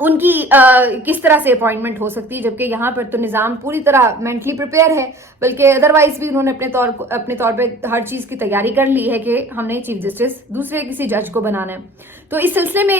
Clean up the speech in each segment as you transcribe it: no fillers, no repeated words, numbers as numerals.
ان کی کس طرح سے اپوائنٹمنٹ ہو سکتی ہے، جبکہ یہاں پر تو نظام پوری طرح مینٹلی پریپیئر ہے، بلکہ ادروائز بھی انہوں نے اپنے طور پہ ہر چیز کی تیاری کر لی ہے کہ ہم نے چیف جسٹس دوسرے کسی جج کو بنانا ہے۔ تو اس سلسلے میں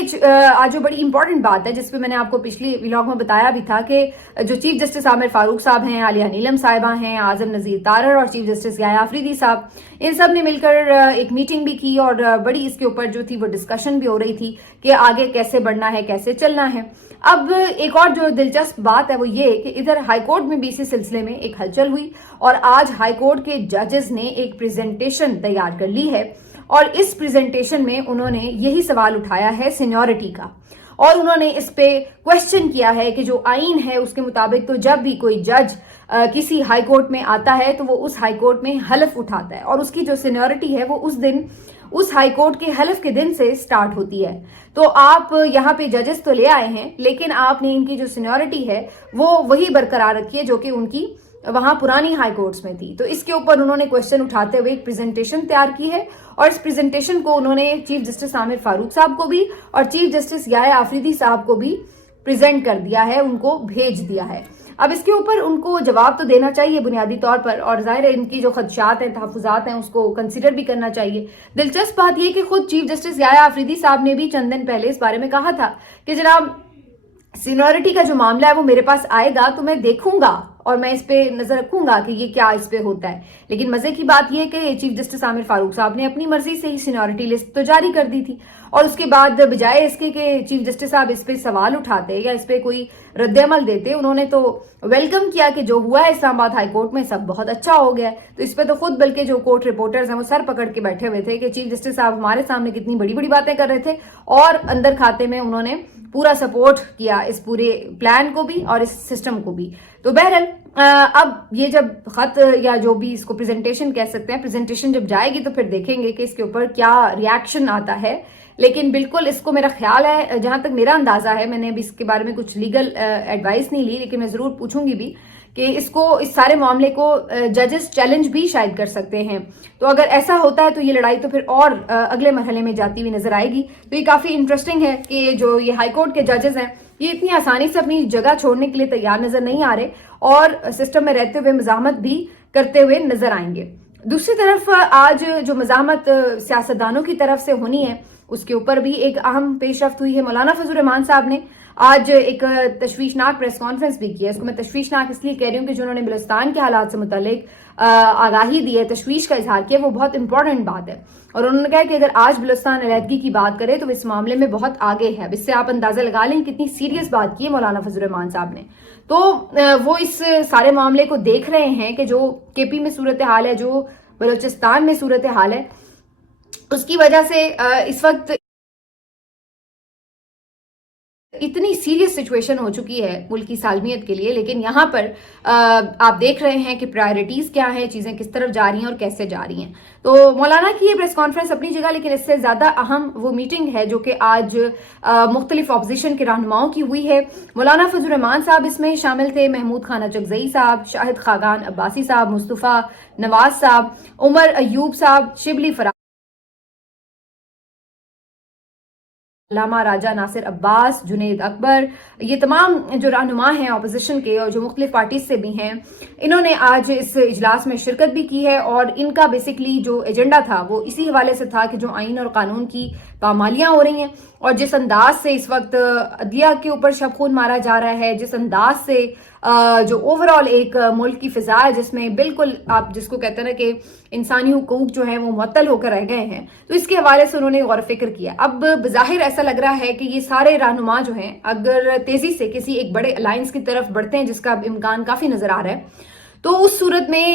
آج جو بڑی امپورٹنٹ بات ہے، جس پہ میں نے آپ کو پچھلی ولاگ میں بتایا بھی تھا کہ جو چیف جسٹس عامر فاروق صاحب ہیں، عالیہ نیلم صاحبہ ہیں، اعظم نذیر تارڑ اور چیف جسٹس یحییٰ آفریدی صاحب، ان سب نے مل کر ایک میٹنگ بھی کی اور بڑی اس کے اوپر جو تھی وہ ڈسکشن بھی ہو رہی تھی کہ آگے کیسے بڑھنا ہے، کیسے چلنا ہے۔ اب ایک اور جو دلچسپ بات ہے وہ یہ کہ ادھر ہائی کورٹ میں بھی اسی سلسلے میں ایک ہلچل ہوئی اور آج ہائی کورٹ کے ججز نے ایک پریزنٹیشن تیار کر لی ہے اور اس پریزنٹیشن میں انہوں نے یہی سوال اٹھایا ہے سینیورٹی کا، اور انہوں نے اس پہ کوشچن کیا ہے کہ جو آئین ہے اس کے مطابق تو جب بھی کوئی جج کسی ہائی کورٹ میں آتا ہے تو وہ اس ہائی کورٹ میں حلف اٹھاتا ہے اور اس کی جو سینیورٹی ہے وہ اس ہائی کورٹ کے حلف کے دن سے سٹارٹ ہوتی ہے۔ تو آپ یہاں پہ ججز تو لے آئے ہیں، لیکن آپ نے ان کی جو سینیورٹی ہے وہ وہی برقرار رکھی ہے جو کہ ان کی وہاں پرانی ہائی کورٹس میں تھی۔ تو اس کے اوپر انہوں نے کوشچن اٹھاتے ہوئے ایک پریزنٹیشن تیار کی ہے اور اس پریزنٹیشن کو انہوں نے چیف جسٹس عامر فاروق صاحب کو بھی اور چیف جسٹس یحییٰ آفریدی صاحب کو بھی پریزنٹ کر دیا ہے، ان کو بھیج دیا ہے۔ اب اس کے اوپر ان کو جواب تو دینا چاہیے بنیادی طور پر، اور ظاہر ہے ان کی جو خدشات ہیں، تحفظات ہیں، اس کو کنسیڈر بھی کرنا چاہیے۔ دلچسپ بات یہ کہ خود چیف جسٹس یحییٰ آفریدی صاحب نے بھی چند دن پہلے اس بارے میں کہا تھا کہ جناب سینیورٹی کا جو معاملہ ہے وہ میرے پاس آئے گا تو میں دیکھوں گا اور میں اس پہ نظر رکھوں گا کہ یہ کیا اس پہ ہوتا ہے۔ لیکن مزے کی بات یہ کہ چیف جسٹس عامر فاروق صاحب نے اپنی مرضی سے ہی سینیورٹی لسٹ تو جاری کر دی تھی، اور اس کے بعد بجائے اس کے کہ چیف جسٹس صاحب اس پہ سوال اٹھاتے یا اس پہ کوئی رد عمل دیتے، انہوں نے تو ویلکم کیا کہ جو ہوا ہے اسلام آباد ہائی کورٹ میں سب بہت اچھا ہو گیا ہے۔ تو اس پہ تو خود بلکہ جو کورٹ رپورٹرز ہیں وہ سر پکڑ کے بیٹھے ہوئے تھے کہ چیف جسٹس صاحب ہمارے سامنے کتنی بڑی بڑی باتیں کر رہے تھے، اور اندر کھاتے میں انہوں نے پورا سپورٹ کیا اس پورے پلان کو بھی اور اس سسٹم کو بھی۔ تو بہرحال اب یہ جب خط یا جو بھی اس کو پریزنٹیشن کہہ سکتے ہیں، پریزنٹیشن جب جائے گی تو پھر دیکھیں گے کہ اس کے اوپر کیا ری ایکشن آتا ہے۔ لیکن بالکل اس کو میرا خیال ہے، جہاں تک میرا اندازہ ہے، میں نے ابھی اس کے بارے میں کچھ لیگل ایڈوائس نہیں لی، لیکن میں ضرور پوچھوں گی بھی کہ اس سارے معاملے کو ججز چیلنج بھی شاید کر سکتے ہیں۔ تو اگر ایسا ہوتا ہے تو یہ لڑائی تو پھر اور اگلے مرحلے میں جاتی ہوئی نظر آئے گی۔ تو یہ کافی انٹرسٹنگ ہے کہ جو یہ ہائی کورٹ کے ججز ہیں یہ اتنی آسانی سے اپنی جگہ چھوڑنے کے لیے تیار نظر نہیں آ رہے اور سسٹم میں رہتے ہوئے مزاحمت بھی کرتے ہوئے نظر آئیں گے۔ دوسری طرف آج جو مزاحمت سیاستدانوں کی طرف سے ہونی ہے اس کے اوپر بھی ایک اہم پیش رفت ہوئی ہے۔ مولانا فضل الرحمان صاحب نے آج ایک تشویشناک پریس کانفرنس بھی کی ہے۔ اس کو میں تشویشناک اس لیے کہہ رہی ہوں کہ جو انہوں نے بلوچستان کے حالات سے متعلق آگاہی دی ہے، تشویش کا اظہار کیا، وہ بہت امپورٹنٹ بات ہے، اور انہوں نے کہا کہ اگر آج بلوچستان علیحدگی کی بات کرے تو اس معاملے میں بہت آگے ہے۔ اب اس سے آپ اندازہ لگا لیں کتنی سیریس بات کی ہے مولانا فضل الرحمان صاحب نے۔ تو وہ اس سارے معاملے کو دیکھ رہے ہیں کہ جو کے پی میں صورتحال ہے، جو بلوچستان میں صورتحال ہے، اس کی وجہ سے اس وقت اتنی سیریس سچویشن ہو چکی ہے ملک کی سالمیت کے لیے، لیکن یہاں پر آپ دیکھ رہے ہیں کہ پرائرٹیز کیا ہیں، چیزیں کس طرف جا رہی ہیں اور کیسے جا رہی ہیں۔ تو مولانا کی یہ پریس کانفرنس اپنی جگہ، لیکن اس سے زیادہ اہم وہ میٹنگ ہے جو کہ آج مختلف اپوزیشن کے رہنماؤں کی ہوئی ہے۔ مولانا فضل الرحمان صاحب اس میں شامل تھے، محمود خان اچکزئی صاحب، شاہد خاقان عباسی صاحب، مصطفیٰ نواز صاحب، عمر ایوب صاحب، شبلی فرا، علامہ راجہ ناصر عباس، جنید اکبر، یہ تمام جو رہنما ہیں اپوزیشن کے اور جو مختلف پارٹیز سے بھی ہیں، انہوں نے آج اس اجلاس میں شرکت بھی کی ہے، اور ان کا بیسکلی جو ایجنڈا تھا وہ اسی حوالے سے تھا کہ جو آئین اور قانون کی پامالیاں ہو رہی ہیں اور جس انداز سے اس وقت عدلیہ کے اوپر شب خون مارا جا رہا ہے، جس انداز سے جو اوور آل ایک ملک کی فضا ہے جس میں بالکل آپ جس کو کہتے ہیں نا کہ انسانی حقوق جو ہیں وہ معطل ہو کر رہ گئے ہیں، تو اس کے حوالے سے انہوں نے غور و فکر کیا۔ اب بظاہر ایسا لگ رہا ہے کہ یہ سارے رہنما جو ہیں اگر تیزی سے کسی ایک بڑے الائنس کی طرف بڑھتے ہیں، جس کا امکان کافی نظر آ رہا ہے، تو اس صورت میں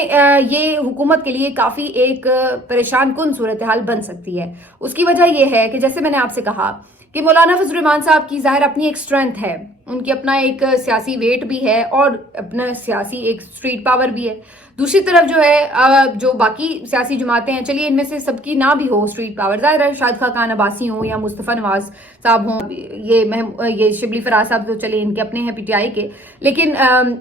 یہ حکومت کے لیے کافی ایک پریشان کن صورتحال بن سکتی ہے۔ اس کی وجہ یہ ہے کہ جیسے میں نے آپ سے کہا کہ مولانا فضل الرحمان صاحب کی ظاہر اپنی ایک اسٹرینتھ ہے، ان کی اپنا ایک سیاسی ویٹ بھی ہے اور اپنا سیاسی ایک اسٹریٹ پاور بھی ہے. دوسری طرف جو ہے جو باقی سیاسی جماعتیں ہیں, چلیے ان میں سے سب کی نہ بھی ہو اسٹریٹ پاور, ظاہر ہے شاہد خاقان عباسی ہوں یا مصطفیٰ نواز صاحب ہوں, یہ شبلی فراز صاحب تو چلے ان کے اپنے ہیں پی ٹی آئی کے, لیکن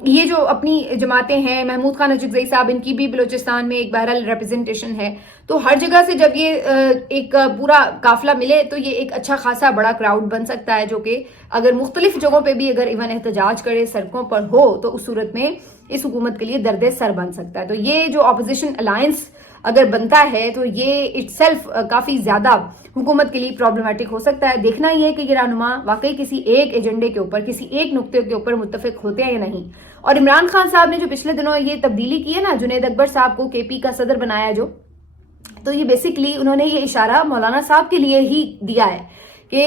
یہ جو اپنی جماعتیں ہیں, محمود خان اجزئی صاحب, ان کی بھی بلوچستان میں ایک بہرحال ریپرزنٹیشن ہے. تو ہر جگہ سے جب یہ ایک پورا قافلہ ملے تو یہ ایک اچھا خاصا بڑا کراؤڈ بن سکتا ہے, جو کہ اگر مختلف جگہوں پہ بھی اگر ایون احتجاج کرے, سڑکوں پر ہو, تو اس صورت میں اس حکومت کے لیے درد سر بن سکتا ہے. تو یہ جو اپوزیشن الائنس اگر بنتا ہے تو یہ اٹ سیلف کافی زیادہ حکومت کے لیے پرابلمٹک ہو سکتا ہے. دیکھنا یہ ہے کہ یہ رہنما واقعی کسی ایک ایجنڈے کے اوپر, کسی ایک نقطے کے اوپر متفق ہوتے ہیں یا نہیں. اور عمران خان صاحب نے جو پچھلے دنوں یہ تبدیلی کی ہے نا, جنید اکبر صاحب کو کے پی کا صدر بنایا جو, تو یہ بیسکلی انہوں نے یہ اشارہ مولانا صاحب کے لیے ہی دیا ہے کہ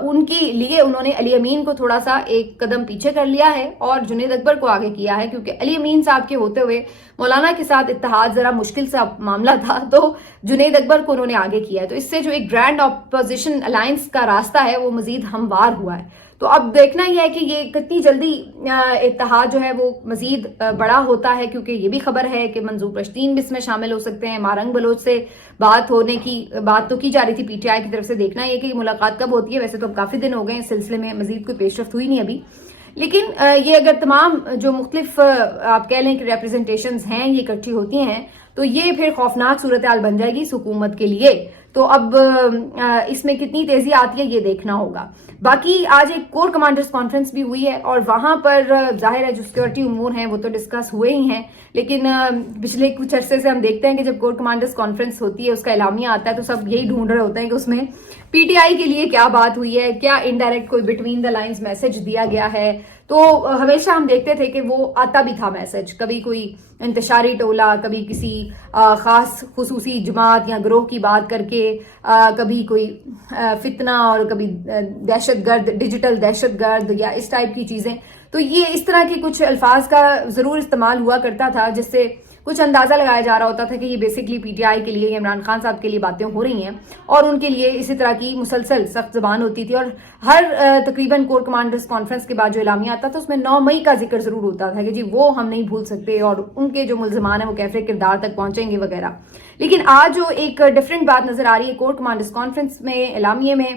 ان کے لیے انہوں نے علی امین کو تھوڑا سا ایک قدم پیچھے کر لیا ہے اور جنید اکبر کو آگے کیا ہے, کیونکہ علی امین صاحب کے ہوتے ہوئے مولانا کے ساتھ اتحاد ذرا مشکل سا معاملہ تھا, تو جنید اکبر کو انہوں نے آگے کیا ہے. تو اس سے جو ایک گرینڈ اپوزیشن الائنس کا راستہ ہے وہ مزید ہموار ہوا ہے. تو اب دیکھنا یہ ہے کہ یہ کتنی جلدی اتحاد جو ہے وہ مزید بڑا ہوتا ہے, کیونکہ یہ بھی خبر ہے کہ منظور پشتین بھی اس میں شامل ہو سکتے ہیں. مارنگ بلوچ سے بات ہونے کی بات تو کی جا رہی تھی پی ٹی آئی کی طرف سے, دیکھنا یہ کہ ملاقات کب ہوتی ہے. ویسے تو اب کافی دن ہو گئے اس سلسلے میں, مزید کوئی پیش رفت ہوئی نہیں ابھی, لیکن یہ اگر تمام جو مختلف آپ کہہ لیں کہ ریپرزنٹیشنز ہیں یہ اکٹھی ہوتی ہیں تو یہ پھر خوفناک صورتحال بن جائے گی اس حکومت کے لیے. تو اب اس میں کتنی تیزی آتی ہے یہ دیکھنا ہوگا. باقی آج ایک کور کمانڈرز کانفرنس بھی ہوئی ہے اور وہاں پر ظاہر ہے جو سیکورٹی امور ہیں وہ تو ڈسکس ہوئے ہی ہیں, لیکن پچھلے کچھ عرصے سے ہم دیکھتے ہیں کہ جب کور کمانڈرز کانفرنس ہوتی ہے, اس کا اعلامیہ آتا ہے, تو سب یہی ڈھونڈ رہے ہوتے ہیں کہ اس میں پی ٹی آئی کے لیے کیا بات ہوئی ہے, کیا انڈائریکٹ کوئی بٹوین دا لائنز میسج دیا گیا ہے. تو ہمیشہ ہم دیکھتے تھے کہ وہ آتا بھی تھا میسج, کبھی کوئی انتشاری ٹولہ, کبھی کسی خاص خصوصی جماعت یا گروہ کی بات کر کے, کبھی کوئی فتنہ اور کبھی دہشت گرد, ڈیجیٹل دہشت گرد یا اس ٹائپ کی چیزیں. تو یہ اس طرح کے کچھ الفاظ کا ضرور استعمال ہوا کرتا تھا, جس سے کچھ اندازہ لگایا جا رہا ہوتا تھا کہ یہ بیسکلی پی ٹی آئی کے لیے, عمران خان صاحب کے لیے باتیں ہو رہی ہیں, اور ان کے لیے اسی طرح کی مسلسل سخت زبان ہوتی تھی. اور ہر تقریباً کور کمانڈرز کانفرنس کے بعد جو اعلامیہ آتا تھا اس میں 9 مئی کا ذکر ضرور ہوتا تھا کہ جی وہ ہم نہیں بھول سکتے اور ان کے جو ملزمان ہیں وہ کیفے کردار تک پہنچیں گے وغیرہ. لیکن آج جو ایک ڈفرینٹ بات نظر آ رہی ہے کور کمانڈرز کانفرنس میں, اعلامیے میں,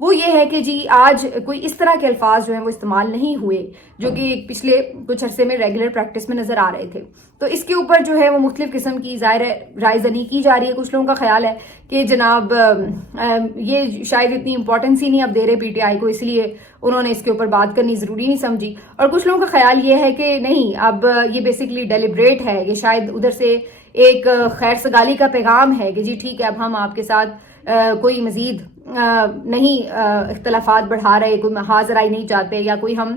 وہ یہ ہے کہ جی آج کوئی اس طرح کے الفاظ جو ہیں وہ استعمال نہیں ہوئے جو کہ پچھلے کچھ عرصے میں ریگولر پریکٹس میں نظر آ رہے تھے. تو اس کے اوپر جو ہے وہ مختلف قسم کی ظاہر رائے زنی کی جا رہی ہے. کچھ لوگوں کا خیال ہے کہ جناب یہ شاید اتنی امپورٹنس ہی نہیں اب دے رہے پی ٹی آئی کو, اس لیے انہوں نے اس کے اوپر بات کرنی ضروری نہیں سمجھی. اور کچھ لوگوں کا خیال یہ ہے کہ نہیں, اب یہ بیسکلی ڈیلیبریٹ ہے, کہ شاید ادھر سے ایک خیر سگالی کا پیغام ہے کہ جی ٹھیک ہے اب ہم آپ کے ساتھ کوئی مزید نہیں اختلافات بڑھا رہے, کوئی محاذ رائی نہیں چاہتے, یا کوئی ہم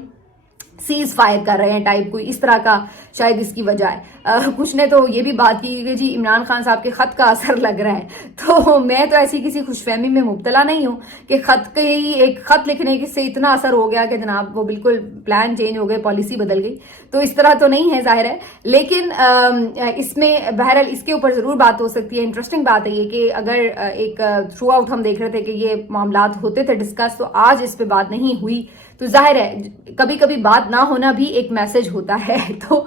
سیز فائر کر رہے ہیں ٹائپ, کوئی اس طرح کا شاید اس کی وجہ ہے. کچھ نے تو یہ بھی بات کی کہ جی عمران خان صاحب کے خط کا اثر لگ رہا ہے. تو میں تو ایسی کسی خوش فہمی میں مبتلا نہیں ہوں کہ خط کے ہی ایک خط لکھنے سے اتنا اثر ہو گیا کہ جناب وہ بالکل پلان چینج ہو گئے, پالیسی بدل گئی. تو اس طرح تو نہیں ہے ظاہر ہے, لیکن اس میں بہرحال اس کے اوپر ضرور بات ہو سکتی ہے. انٹرسٹنگ بات ہے یہ کہ اگر ایک تھرو آؤٹ ہم دیکھ رہے تھے کہ یہ معاملات ہوتے تھے ڈسکس, تو آج اس پہ بات نہیں ہوئی. تو ظاہر ہے کبھی کبھی بات نہ ہونا بھی ایک میسج ہوتا ہے. تو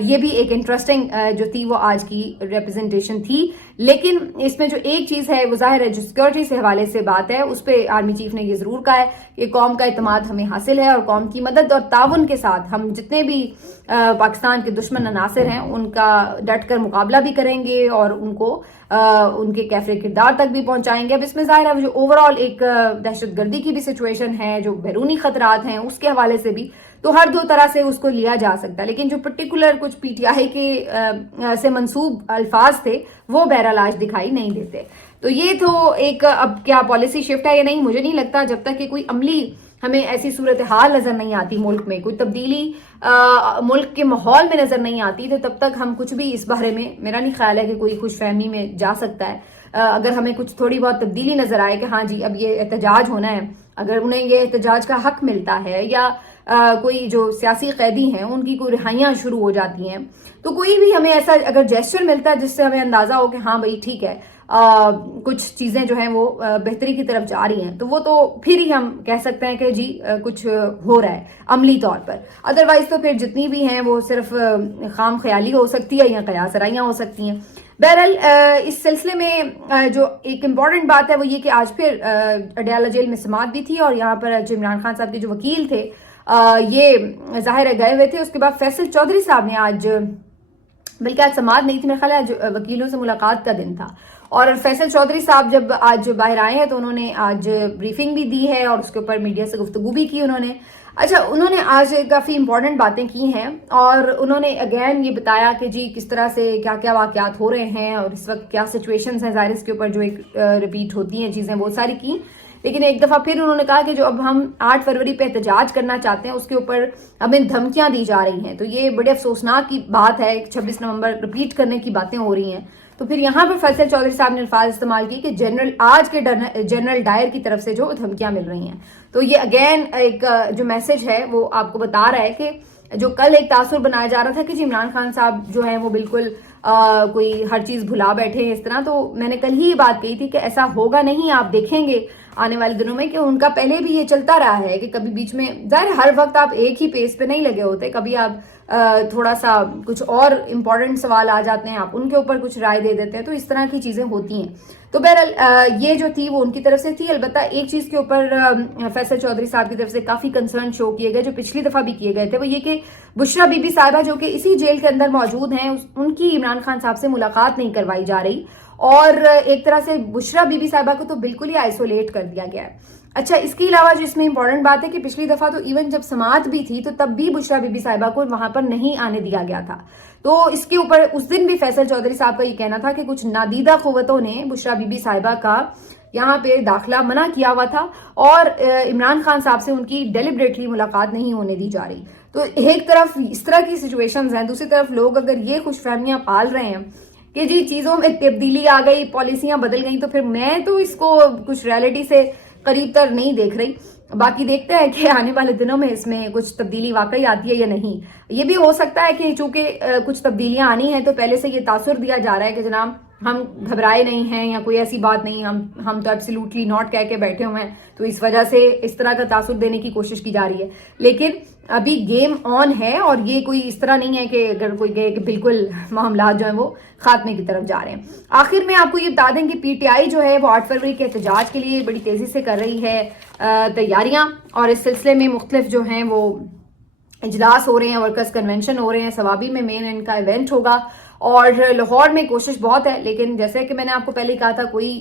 یہ بھی ایک انٹرسٹنگ جو تھی وہ آج کی ریپرزنٹیشن تھی. لیکن اس میں جو ایک چیز ہے وہ ظاہر ہے جو سیکورٹی سے حوالے سے بات ہے, اس پہ آرمی چیف نے یہ ضرور کہا ہے کہ قوم کا اعتماد ہمیں حاصل ہے, اور قوم کی مدد اور تعاون کے ساتھ ہم جتنے بھی پاکستان کے دشمن عناصر ہیں ان کا ڈٹ کر مقابلہ بھی کریں گے اور ان کو ان کے کیفر کردار تک بھی پہنچائیں گے. اب اس میں ظاہر ہے جو اوور آل ایک دہشت گردی کی بھی سچویشن ہے, جو بیرونی خطرات ہیں اس کے حوالے سے بھی, تو ہر دو طرح سے اس کو لیا جا سکتا ہے. لیکن جو پرٹیکولر کچھ پی ٹی آئی کے سے منسوب الفاظ تھے وہ بہرحال آج دکھائی نہیں دیتے. تو یہ تو ایک اب کیا پالیسی شفٹ ہے یا نہیں مجھے نہیں لگتا, جب تک کہ کوئی عملی ہمیں ایسی صورتحال نظر نہیں آتی, ملک میں کوئی تبدیلی ملک کے ماحول میں نظر نہیں آتی, تو تب تک ہم کچھ بھی اس بارے میں, میرا نہیں خیال ہے کہ کوئی خوش فہمی میں جا سکتا ہے. اگر ہمیں کچھ تھوڑی بہت تبدیلی نظر آئے کہ ہاں جی اب یہ احتجاج ہونا ہے, اگر انہیں یہ احتجاج کا حق ملتا ہے, یا کوئی جو سیاسی قیدی ہیں ان کی کوئی رہائیاں شروع ہو جاتی ہیں, تو کوئی بھی ہمیں ایسا اگر جیسچر ملتا ہے جس سے ہمیں اندازہ ہو کہ ہاں بھائی ٹھیک ہے کچھ چیزیں جو ہیں وہ بہتری کی طرف جا رہی ہیں تو وہ تو پھر ہی ہم کہہ سکتے ہیں کہ جی کچھ ہو رہا ہے عملی طور پر. ادروائز تو پھر جتنی بھی ہیں وہ صرف خام خیالی ہو سکتی ہے یا قیاس آرائیاں ہو سکتی ہیں. بہرحال اس سلسلے میں جو ایک امپورٹنٹ بات ہے وہ یہ کہ آج پھر اڈیالہ جیل میں سماعت بھی تھی اور یہاں پر جو عمران خان صاحب کے جو وکیل تھے یہ ظاہر ہے گئے ہوئے تھے. اس کے بعد فیصل چودھری صاحب نے آج، بلکہ آج سماعت نہیں تھی، میرے خیال ہے آج وکیلوں سے ملاقات کا دن تھا، اور فیصل چودھری صاحب جب آج باہر آئے ہیں تو انہوں نے آج بریفنگ بھی دی ہے اور اس کے اوپر میڈیا سے گفتگو بھی کی انہوں نے. اچھا، انہوں نے آج کافی امپورٹنٹ باتیں کی ہیں اور انہوں نے اگین یہ بتایا کہ جی کس طرح سے کیا کیا واقعات ہو رہے ہیں اور اس وقت کیا سچویشنز ہیں، ظاہر اس کے اوپر جو ایک ریپیٹ ہوتی ہیں چیزیں بہت ساری کی. لیکن ایک دفعہ پھر انہوں نے کہا کہ جو اب ہم 8 فروری پہ احتجاج کرنا چاہتے ہیں اس کے اوپر ہمیں دھمکیاں دی جا رہی ہیں، تو یہ بڑے افسوسناک کی بات ہے. 26 نومبر رپیٹ کرنے کی باتیں ہو رہی ہیں. تو پھر یہاں پر فیصل چودھری صاحب نے الفاظ استعمال کی کہ آج کے جنرل ڈائر کی طرف سے جو دھمکیاں مل رہی ہیں. تو یہ اگین ایک جو میسج ہے وہ آپ کو بتا رہا ہے کہ جو کل ایک تاثر بنایا جا رہا تھا کہ جی عمران خان صاحب جو ہیں وہ بالکل کوئی ہر چیز بھلا بیٹھے ہیں اس طرح، تو میں نے کل ہی یہ بات کہی تھی کہ ایسا ہوگا نہیں. آپ دیکھیں گے آنے والے دنوں میں کہ ان کا پہلے بھی یہ چلتا رہا ہے کہ کبھی بیچ میں، ظاہر ہر وقت آپ ایک ہی پیس پہ نہیں لگے ہوتے، کبھی آپ تھوڑا سا کچھ اور امپورٹنٹ سوال آ جاتے ہیں، آپ ان کے اوپر کچھ رائے دے دیتے ہیں، تو اس طرح کی چیزیں ہوتی ہیں. تو بہرحال یہ جو تھی وہ ان کی طرف سے تھی. البتہ ایک چیز کے اوپر فیصل چودھری صاحب کی طرف سے کافی کنسرن شو کیے گئے جو پچھلی دفعہ بھی کیے گئے تھے، وہ یہ کہ بشرا بی بی صاحبہ جو کہ اسی جیل کے اندر موجود ہیں ان کی عمران خان صاحب سے ملاقات نہیں کروائی جا رہی، اور ایک طرح سے بشرا بی بی صاحبہ کو تو بالکل ہی آئسولیٹ کر دیا گیا ہے. اچھا، اس کے علاوہ جو اس میں امپورٹنٹ بات ہے کہ پچھلی دفعہ تو ایون جب سماعت بھی تھی تو تب بھی بشرا بی بی صاحبہ کو وہاں پر نہیں آنے دیا گیا تھا. تو اس کے اوپر اس دن بھی فیصل چودھری صاحب کا یہ کہنا تھا کہ کچھ نادیدہ قوتوں نے بشرا بی بی صاحبہ کا یہاں پہ داخلہ منع کیا ہوا تھا اور عمران خان صاحب سے ان کی ڈیلیبریٹلی ملاقات نہیں ہونے دی جا رہی. تو ایک طرف اس طرح کی سچویشنز ہیں، دوسری طرف لوگ اگر یہ خوش فہمیاں پال رہے ہیں کہ جی چیزوں میں تبدیلی آ گئی، پالیسیاں بدل گئیں، تو پھر میں تو اس کو کچھ ریالٹی سے قریب تر نہیں دیکھ رہی. باقی دیکھتے ہیں کہ آنے والے دنوں میں اس میں کچھ تبدیلی واقعی آتی ہے یا نہیں. یہ بھی ہو سکتا ہے کہ چونکہ کچھ تبدیلیاں آنی ہیں تو پہلے سے یہ تاثر دیا جا رہا ہے کہ جناب ہم گھبرائے نہیں ہیں یا کوئی ایسی بات نہیں، ہم تو ایبسلیوٹلی ناٹ کہہ کے بیٹھے ہوئے ہیں، تو اس وجہ سے اس طرح کا تاثر دینے کی کوشش کی جا رہی ہے. لیکن ابھی گیم آن ہے اور یہ کوئی اس طرح نہیں ہے کہ اگر کوئی کہے کہ بالکل معاملات جو ہیں وہ خاتمے کی طرف جا رہے ہیں. آخر میں آپ کو یہ بتا دیں کہ پی ٹی آئی جو ہے وہ 8 فروری کے احتجاج کے لیے بڑی تیزی سے کر رہی ہے تیاریاں، اور اس سلسلے میں مختلف جو ہیں وہ اجلاس ہو رہے ہیں، ورکرز کنونشن ہو رہے ہیں. ثوابی میں مین ان کا ایونٹ ہوگا اور لاہور میں کوشش بہت ہے، لیکن جیسے کہ میں نے آپ کو پہلے کہا تھا کوئی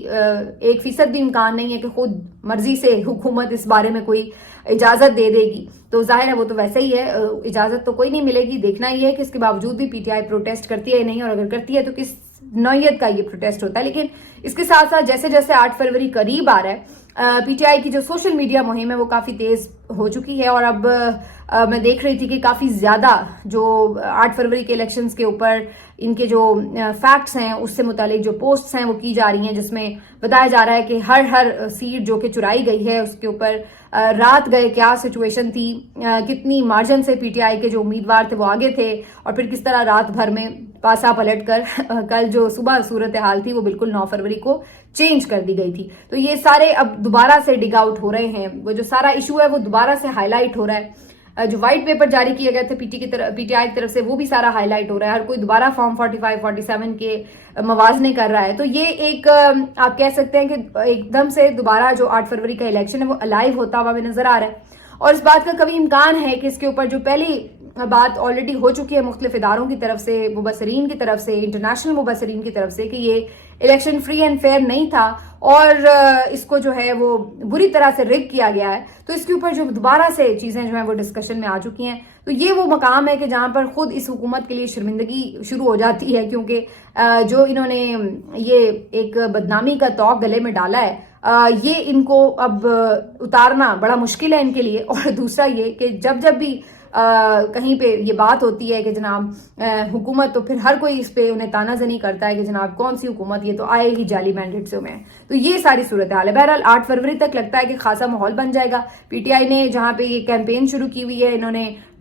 1% بھی امکان نہیں ہے کہ خود مرضی سے حکومت اس بارے میں کوئی اجازت دے دے گی. تو ظاہر ہے وہ تو ویسے ہی ہے، اجازت تو کوئی نہیں ملے گی. دیکھنا یہ ہے کہ اس کے باوجود بھی پی ٹی آئی پروٹیسٹ کرتی ہے نہیں، اور اگر کرتی ہے تو کس نوعیت کا یہ پروٹیسٹ ہوتا ہے. لیکن اس کے ساتھ ساتھ جیسے جیسے 8 فروری قریب آ رہا ہے، پی ٹی آئی کی جو سوشل میڈیا مہم ہے وہ کافی تیز ہو چکی ہے، اور اب میں دیکھ رہی تھی کہ کافی زیادہ جو 8 فروری کے الیکشنز کے اوپر ان کے جو فیکٹس ہیں اس سے متعلق جو پوسٹس ہیں وہ کی جا رہی ہیں، جس میں بتایا جا رہا ہے کہ ہر سیٹ جو کہ چرائی گئی ہے اس کے اوپر رات گئے کیا سچویشن تھی، کتنی مارجن سے پی ٹی آئی کے جو امیدوار تھے وہ آگے تھے، اور پھر کس طرح رات بھر میں پاسا پلٹ کر کل جو صبح صورتحال تھی وہ بالکل 9 فروری کو چینج کر دی گئی تھی. تو یہ سارے اب دوبارہ سے ڈگ آؤٹ ہو رہے ہیں، وہ جو سارا ایشو ہے وہ دوبارہ سے ہائی لائٹ ہو رہا ہے. جو وائٹ پیپر جاری کیے گئے تھے پی ٹی آئی کی طرف سے وہ بھی سارا ہائی لائٹ ہو رہا ہے. ہر کوئی دوبارہ فارم 45 47 کے موازنے کر رہا ہے. تو یہ ایک آپ کہہ سکتے ہیں کہ ایک دم سے دوبارہ جو 8 فروری کا الیکشن ہے وہ الائیو ہوتا ہوا ہمیں نظر آ رہا ہے. اور اس بات کا کبھی امکان ہے کہ اس کے اوپر جو پہلی بات آلریڈی ہو چکی ہے مختلف اداروں کی طرف سے، مبصرین کی طرف سے، انٹرنیشنل مبصرین کی طرف سے، کہ یہ الیکشن فری اینڈ فیئر نہیں تھا اور اس کو جو ہے وہ بری طرح سے رگ کیا گیا ہے. تو اس کے اوپر جو دوبارہ سے چیزیں جو ہیں وہ ڈسکشن میں آ چکی ہیں. تو یہ وہ مقام ہے کہ جہاں پر خود اس حکومت کے لیے شرمندگی شروع ہو جاتی ہے، کیونکہ جو انہوں نے یہ ایک بدنامی کا توق گلے میں ڈالا ہے یہ ان کو اب اتارنا بڑا مشکل ہے ان کے لیے. اور دوسرا یہ کہ جب بھی کہیں پہ یہ بات ہوتی ہے کہ جناب حکومت، تو پھر ہر کوئی اس پہ انہیں تانا زنی کرتا ہے کہ جناب کون سی حکومت، یہ تو آئے ہی جعلی مینڈیٹس میں. تو یہ ساری صورتحال ہے. بہرحال 8 فروری تک لگتا ہے کہ خاصا ماحول بن جائے گا. پی ٹی آئی نے جہاں پہ یہ کیمپین شروع کی ہوئی ہے، انہوں نے